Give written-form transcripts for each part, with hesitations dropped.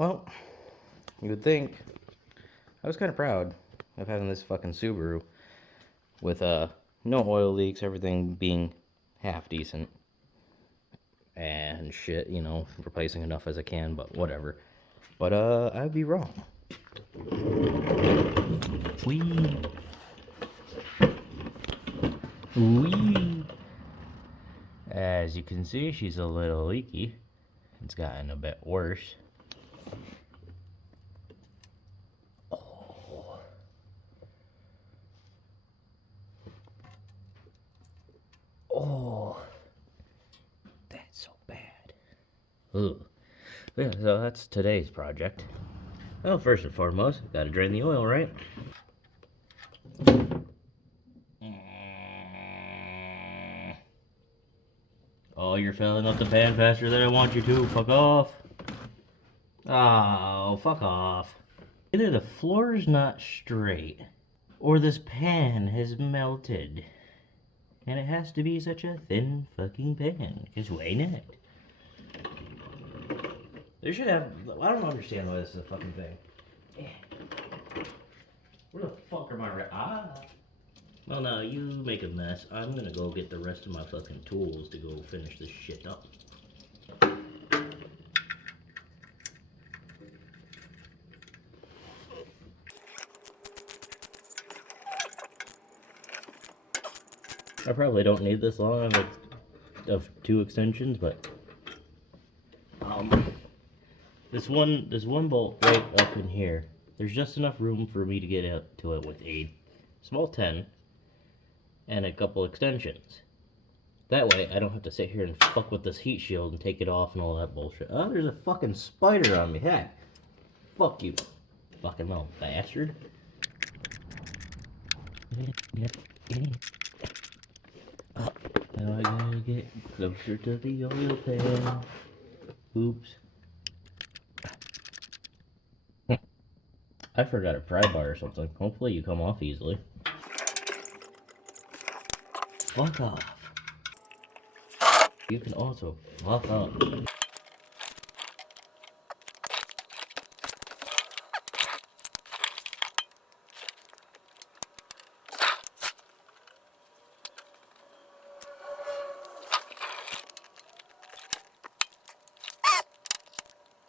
Well, you would think I was kind of proud of having this fucking Subaru with no oil leaks, everything being half decent and shit, you know, replacing enough as I can, but whatever. But I'd be wrong. Wee. Wee. As you can see, she's a little leaky. It's gotten a bit worse. Oh. Oh. That's so bad. Ugh. Yeah, so that's today's project. Well, first and foremost, gotta drain the oil, right? Oh, you're filling up the pan faster than I want you to. Fuck off. Oh, fuck off. Either the floor is not straight, or this pan has melted. And it has to be such a thin fucking pan, because why not? They should have, I don't understand why this is a fucking thing. Where the fuck are my, well, now you make a mess. I'm gonna go get the rest of my fucking tools to go finish this shit up. I probably don't need this long of two extensions, but this one bolt right up in here, there's just enough room for me to get up to it with a small 10 and a couple extensions. That way I don't have to sit here and fuck with this heat shield and take it off and all that bullshit. Oh, there's a fucking spider on me. Heck, fuck you, fucking little bastard. Now I gotta get closer to the oil pan. Oops. I forgot a pry bar or something. Hopefully you come off easily. Fuck off. You can also fuck up.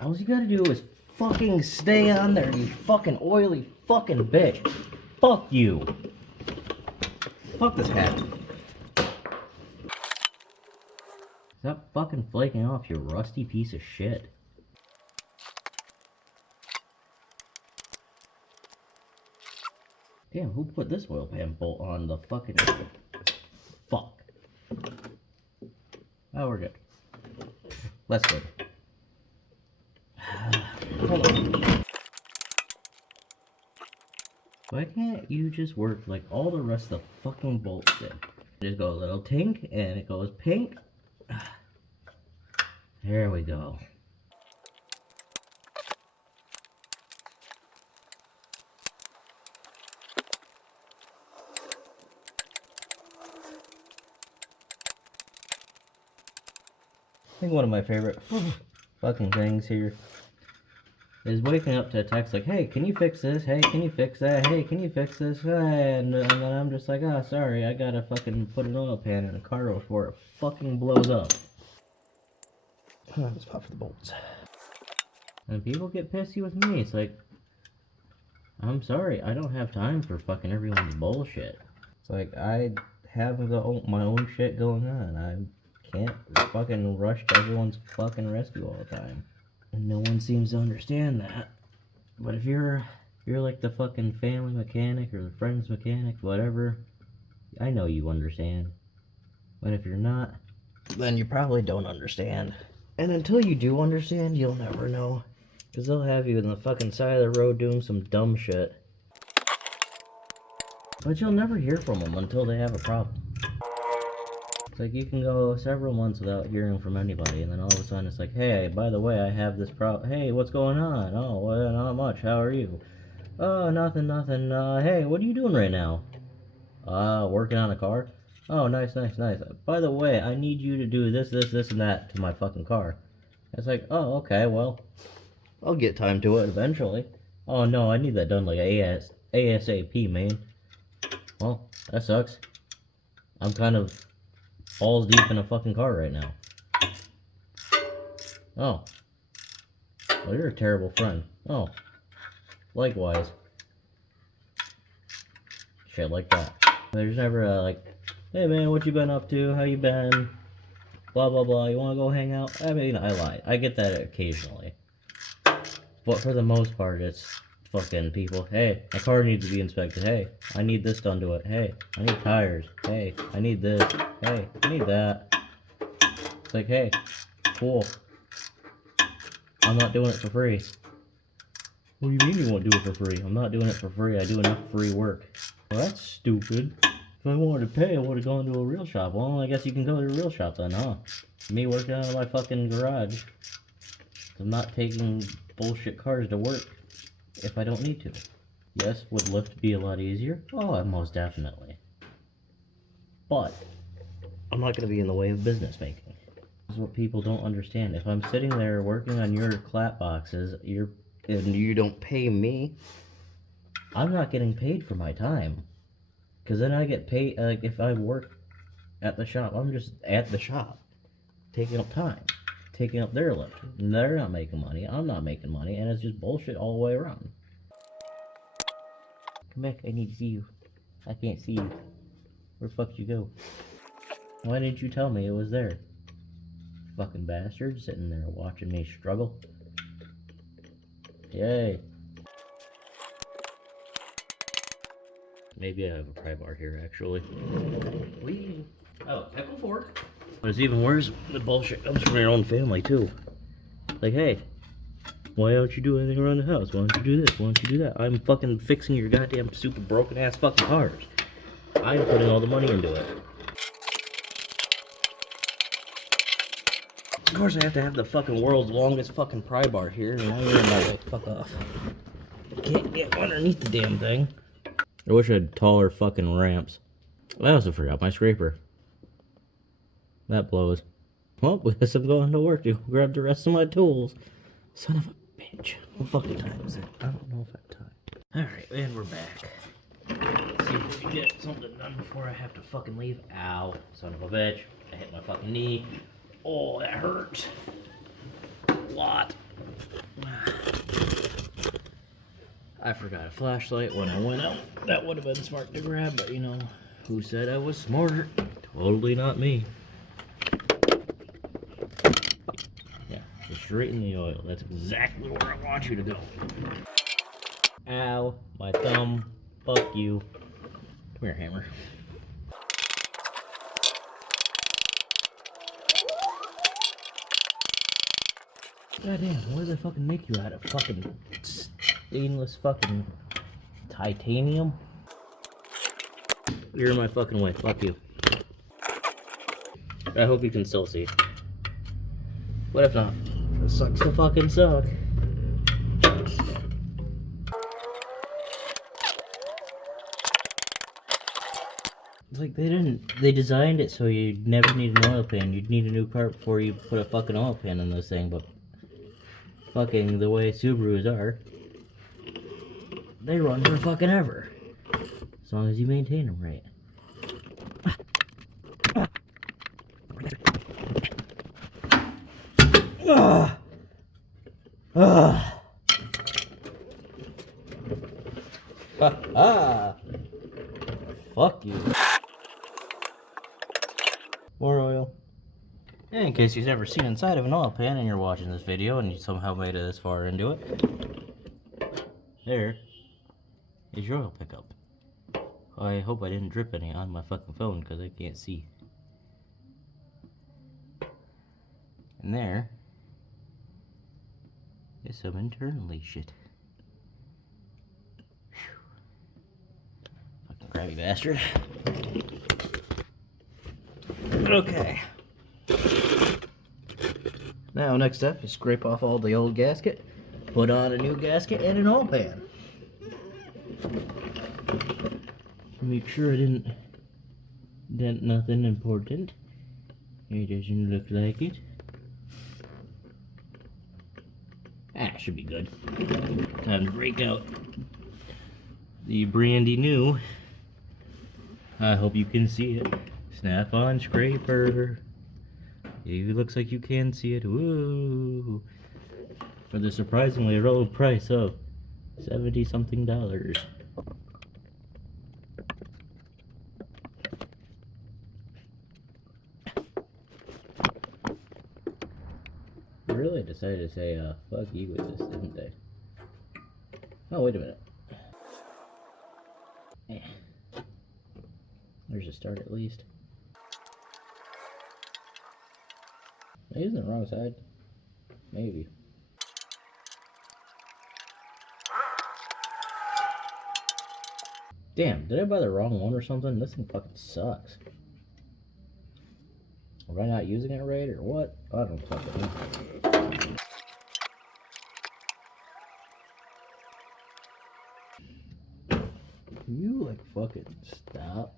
All you gotta do is fucking stay on there, you fucking oily fucking bitch. Fuck you. Fuck this hat. Stop fucking flaking off, you rusty piece of shit. Damn, who put this oil pan bolt on the fucking... Fuck. Oh, we're good. Let's go. Hold on. Why can't you just work like all the rest of the fucking bolts did? Just go a little tink and it goes pink. There we go. I think one of my favorite fucking things here is waking up to a text like, hey, can you fix this? Hey, can you fix that? Hey, can you fix this? And then I'm just like, oh, sorry, I gotta fucking put an oil pan in a car before it fucking blows up. Let's pop for the bolts. And people get pissy with me. It's like, I'm sorry, I don't have time for fucking everyone's bullshit. It's like, I have my own shit going on. I can't fucking rush to everyone's fucking rescue all the time. And no one seems to understand that. But if you're like the fucking family mechanic or the friend's mechanic, whatever, I know you understand. But if you're not, then you probably don't understand. And until you do understand, you'll never know. Because they'll have you in the fucking side of the road doing some dumb shit. But you'll never hear from them until they have a problem. It's like you can go several months without hearing from anybody, and then all of a sudden it's like, hey, by the way, I have this problem. Hey, what's going on? Oh, well, not much. How are you? Oh, nothing. Hey, what are you doing right now? Working on a car? Oh, nice. By the way, I need you to do this, and that to my fucking car. It's like, oh, okay, well, I'll get time to it eventually. Oh no, I need that done like ASAP, man. Well, that sucks. I'm kind of balls deep in a fucking car right now. Oh. Well, you're a terrible friend. Oh. Likewise. Shit like that. There's never a, like, hey man, what you been up to? How you been? Blah, blah, blah. You wanna go hang out? I mean, I lied. I get that occasionally. But for the most part, it's fucking people. Hey, my car needs to be inspected. Hey, I need this done to it. Hey, I need tires. Hey, I need this. Hey, I need that. It's like, hey, cool. I'm not doing it for free. What do you mean you won't do it for free? I'm not doing it for free. I do enough free work. Well, that's stupid. If I wanted to pay, I would have gone to a real shop. Well, I guess you can go to a real shop then, huh? Me working out of my fucking garage. I'm not taking bullshit cars to work if I don't need to. Yes, would Lyft be a lot easier? Oh, most definitely. But I'm not going to be in the way of business making. This is what people don't understand. If I'm sitting there working on your clap boxes, and you don't pay me, I'm not getting paid for my time. Because then I get paid, like, if I work at the shop, I'm just at the shop, taking up time, taking up their lift. And they're not making money, I'm not making money, and it's just bullshit all the way around. Come back, I need to see you. I can't see you. Where the fuck did you go? Why didn't you tell me it was there? Fucking bastard, sitting there watching me struggle. Yay. Maybe I have a pry bar here, actually. Whee! Oh, pickle fork. But it's even worse, the bullshit comes from your own family, too. Like, hey, why don't you do anything around the house? Why don't you do this? Why don't you do that? I'm fucking fixing your goddamn stupid broken-ass fucking cars. I'm putting all the money into it. Of course I have to have the fucking world's longest fucking pry bar here, and now you're in my way. Fuck off. Can't get underneath the damn thing. I wish I had taller fucking ramps. I also forgot my scraper. That blows. Well, I guess I'm going to work to grab the rest of my tools. Son of a bitch. What fucking time is it? I don't know if I have time. Alright, and we're back. Let's see if we can get something done before I have to fucking leave. Ow. Son of a bitch. I hit my fucking knee. Oh, that hurt. A lot. I forgot a flashlight when I went out. That would have been smart to grab, but you know, who said I was smarter? Totally not me. Yeah, just straight in the oil. That's exactly where I want you to go. Ow, my thumb. Fuck you. Come here, hammer. Goddamn, what do they fucking make you out of? Fucking stainless fucking titanium? You're in my fucking way. Fuck you. I hope you can still see. What if not? It sucks to fucking suck. It's like they designed it so you'd never need an oil pan. You'd need a new car before you put a fucking oil pan in this thing, but fucking the way Subarus are, they run for fucking ever. As long as you maintain them right. Fuck you. More oil. And in case you've never seen inside of an oil pan and you're watching this video and you somehow made it this far into it, there is your oil pickup. I hope I didn't drip any on my fucking phone because I can't see. And there is some internally shit. Fucking crabby bastard. Okay. Now, next step is scrape off all the old gasket, put on a new gasket and an oil pan. Make sure I didn't dent nothing important. It doesn't look like it. Ah, should be good. Time to break out the brandy new. I hope you can see it. Snap-on scraper. It looks like you can see it. Woo! For the surprisingly low price of $70-something. They really decided to say, fuck you with this, didn't they? Oh, wait a minute. There's a start at least. Am I using the wrong side? Maybe. Damn, did I buy the wrong one or something? This thing fucking sucks. Am I not using it right or what? I don't fucking know. Can you like fucking stop?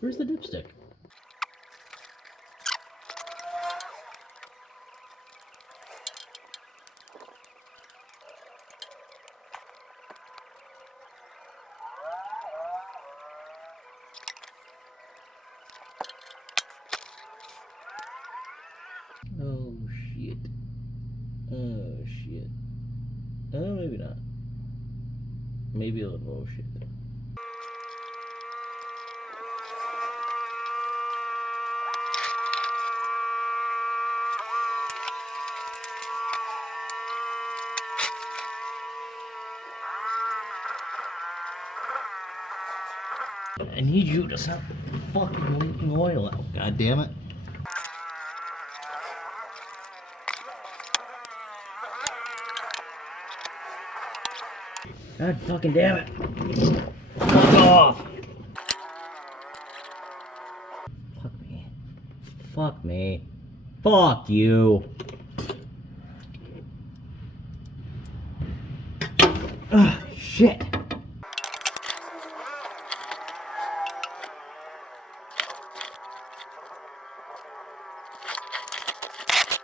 Where's the dipstick? Oh shit. Oh shit. Maybe not. Maybe a little shit. I need you to stop fucking leaking oil out, god damn it. God fucking damn it. Fuck off. Fuck me. Fuck me. Fuck you. Ugh, shit.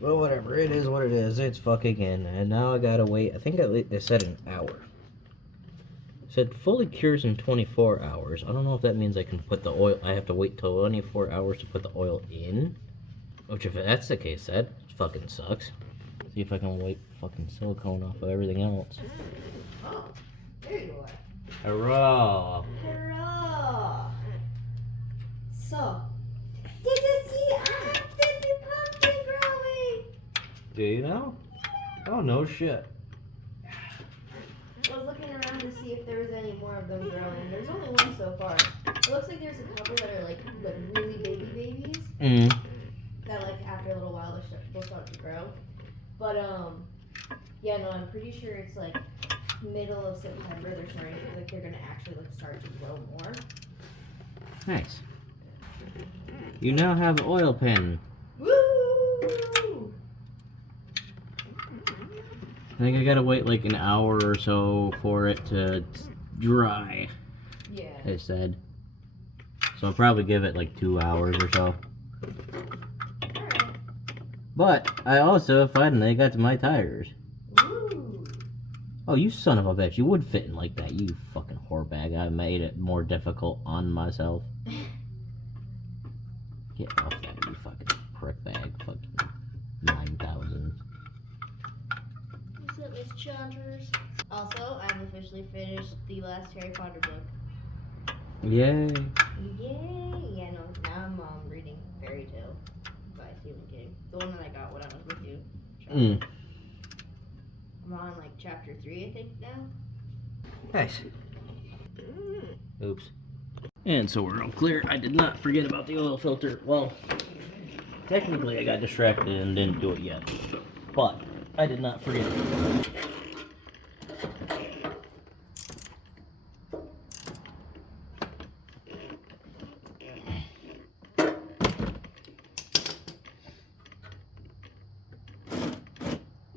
Well, whatever. It is what it is. It's fucking in. And now I gotta wait. I think it said an hour. It said fully cures in 24 hours. I don't know if that means I can put the oil. I have to wait till 24 hours to put the oil in. Which, if that's the case, that fucking sucks. See if I can wipe fucking silicone off of everything else. Oh, there you are. Hurrah! Hurrah! So, did you see baby pumpkin growing? Do you know? Oh, no shit. I was looking around to see if there was any more of them growing. There's only one so far. It looks like there's a couple that are like really baby babies. Mm. That like after a little while they'll start to grow. But yeah, no, I'm pretty sure it's like middle of September they're starting to, like they're gonna actually like start to grow more. Nice. You now have an oil pen. Woo! I think I gotta wait like an hour or so for it to dry. Yeah. It said. So I'll probably give it like 2 hours or so. Alright. But I also finally got to my tires. Woo! Oh, you son of a bitch. You would fit in like that, you fucking whorebag. I made it more difficult on myself. Get off that, you fucking prick bag. Fucking 9,000. What's up, Miss Chanders? Also, I've officially finished the last Harry Potter book. Yay. Yay! Yeah, no, now I'm reading Fairy Tale by Stephen King. The one that I got when I was with you. I'm on like chapter 3, I think, now. Nice. Oops. And so we're all clear. I did not forget about the oil filter. Well, technically I got distracted and didn't do it yet. But I did not forget.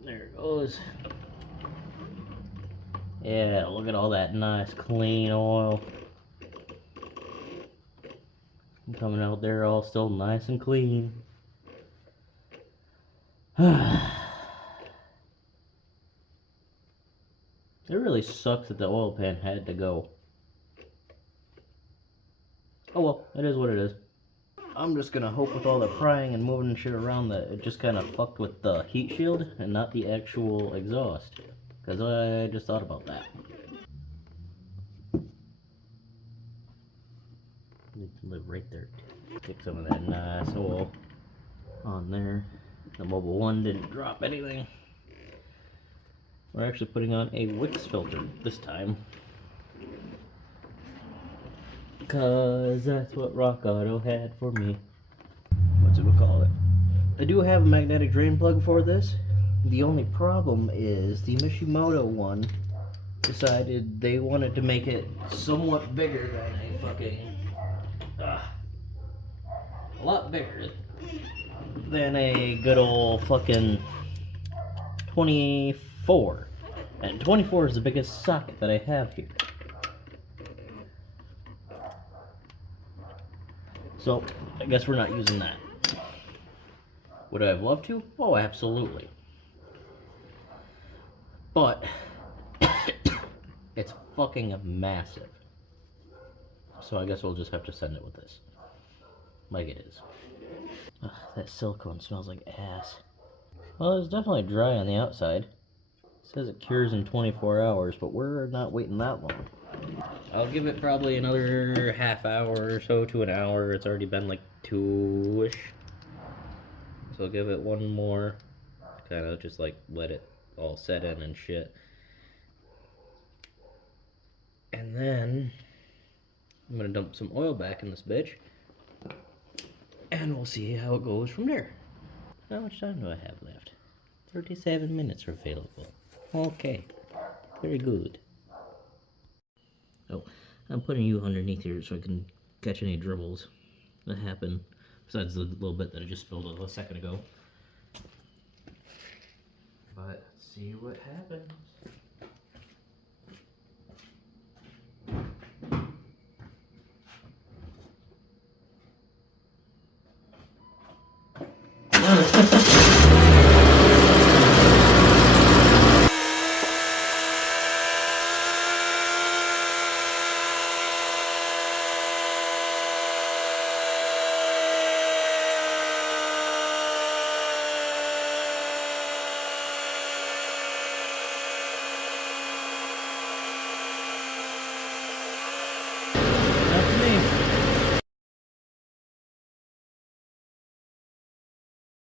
There it goes. Yeah, look at all that nice clean oil. Coming out there all still nice and clean. It really sucks that the oil pan had to go. Oh well, it is what it is. I'm just gonna hope with all the prying and moving shit around that it just kind of fucked with the heat shield and not the actual exhaust. Because I just thought about that. Need to live right there. Take some of that nice oil on there. The Mobile One didn't drop anything. We're actually putting on a Wix filter this time. Cause that's what Rock Auto had for me. What's it call it? I do have a magnetic drain plug for this. The only problem is the Mishimoto one decided they wanted to make it somewhat bigger than a fucking a lot bigger than a good old fucking 24. And 24 is the biggest socket that I have here. So, I guess we're not using that. Would I have loved to? Oh, absolutely. But, it's fucking massive. So I guess we'll just have to send it with this. Like it is. Ugh, that silicone smells like ass. Well, it's definitely dry on the outside. It says it cures in 24 hours, but we're not waiting that long. I'll give it probably another half hour or so to an hour. It's already been like 2-ish. So I'll give it one more. Kind of just like let it all set in and shit. And then I'm gonna dump some oil back in this bitch. And we'll see how it goes from there. How much time do I have left? 37 minutes are available. Okay. Very good. Oh, I'm putting you underneath here so I can catch any dribbles that happen. Besides the little bit that I just spilled a second ago. But let's see what happens.